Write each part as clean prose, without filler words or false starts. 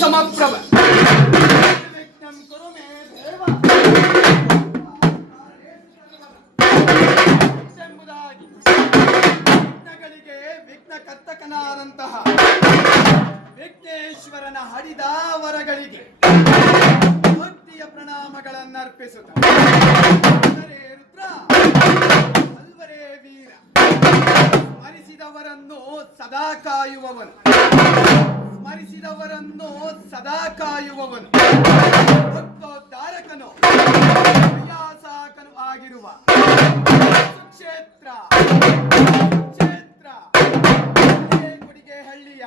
ಸಮಪ್ರಭ ಎಂಬುದಾಗಿ ವಿಘ್ನಗಳಿಗೆ ವಿಘ್ನ ಕರ್ತಕನಾದಂತಹ ವಿಘ್ನೇಶ್ವರನ ಹಡಿದಾವರಗಳಿಗೆ ಭಕ್ತಿಯ ಪ್ರಣಾಮಗಳನ್ನರ್ಪಿಸುತ್ತ ರುದ್ರ ಅಲ್ವರೇ ವೀರ ಸ್ಮರಿಸಿದವರನ್ನು ಸದಾ ಕಾಯುವವನು ಸದಾ ಕಾಯುವವನು ಭಕ್ತೋದ್ಧಾರಕನು ವ್ಯಾಸಾಕನು ಆಗಿರುವ ಕ್ಷೇತ್ರ ಕೊಡಿಗೆಹಳ್ಳಿಯ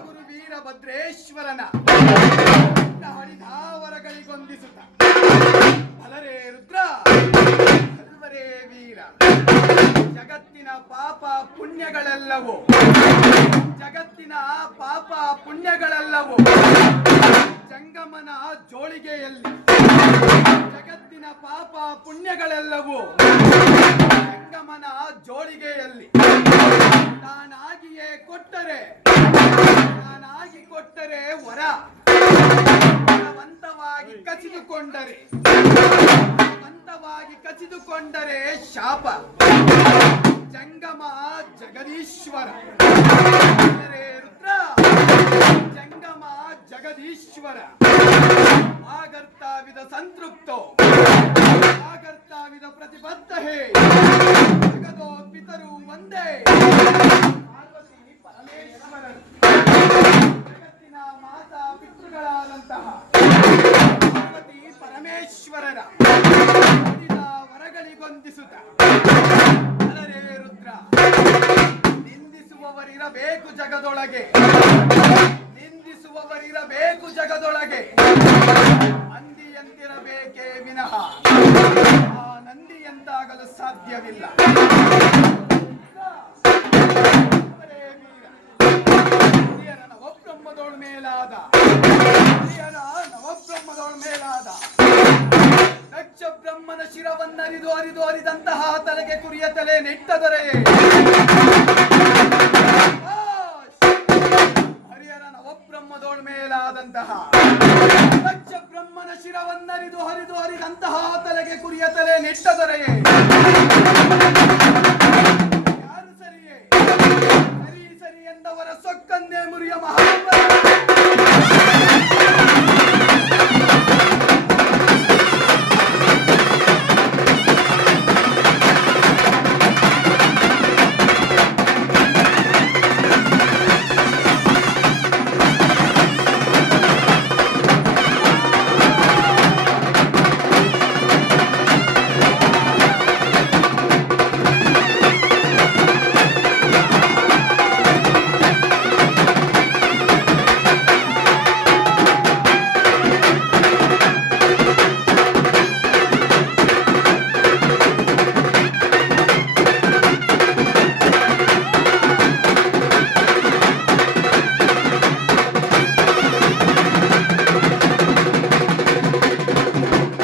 ಗುರು ವೀರಭದ್ರೇಶ್ವರನ ಹರಿದಾವರಗಳಿಗೊಂದಿಸುತ್ತ ಅಲರೇ ರುದ್ರ ಅಲ್ವರೇ ವೀರ ಜಗತ್ತಿನ ಪಾಪ ಪುಣ್ಯಗಳೆಲ್ಲವೂ ಜಂಗಮನ ಜೋಳಿಗೆಯಲ್ಲಿ ಜಗತ್ತಿನ ಪಾಪ ಪುಣ್ಯಗಳೆಲ್ಲವೂ ಜಂಗಮನ ಜೋಳಿಗೆಯಲ್ಲಿ ನಾನಾಗಿ ಕೊಟ್ಟರೆ ವರ ಕಸಿದುಕೊಂಡರೆ ಶಾಪ ಜಂಗಮ ಜಗದೀಶ್ವರ ರುದ್ರ ಜಂಗಮ ಜಗದೀಶ್ವರ ಆಗರ್ತಾವಿದ ಸಂತೃಪ್ತೋ ಆಗರ್ತಾವಿದ ಪ್ರತಿಬದ್ಧ ಹೇ ಜಗದೋ ಪಿತರು ಒಂದೇ ಪಾರ್ವತಿ ಪರಮೇಶ್ವರರು ಜಗತ್ತಿನ ಮಾತಾ ಪಿತೃಗಳಾದಂತಹ ಪಾರ್ವತಿ ಪರಮೇಶ್ವರರ ವರಗಳಿಗೊಂದಿಸುತ್ತ ಅಲರೇ ರುದ್ರ ನಿಂದಿಸುವವರಿರಬೇಕು ಜಗದೊಳಗೆ ಮಂದಿಯಂತಿರಬೇಕೇ ವಿನಃ ಆ ನಂದಿಯಂತಾಗಲು ಸಾಧ್ಯವಿಲ್ಲ. ನವಬ್ರಹ್ಮದೋಳ್ ಮೇಲಾದ ದಕ್ಷ ಬ್ರಹ್ಮನ ಶಿರವನ್ನರಿದು ಅರಿದಂತಹ ತಲೆಗೆ ಕುರಿಯ ತಲೆ ನೆಟ್ಟದೊರೆಯೇ ಹರಿಹರ ನವಬ್ರಹ್ಮದೋಳ್ ಮೇಲಾದಂತಹ ದಕ್ಷ ಬ್ರಹ್ಮನ ಶಿರವನ್ನರಿದು ಹರಿದಂತಹ ತಲೆಗೆ ಕುರಿಯ ತಲೆ ನೆಟ್ಟದೊರೆಯೇ ಯಾರು ಸರಿ ಎಂದವರ ಸೊಕ್ಕನ್ನೇ ಮುರಿಯ ಮಹಾಬಲ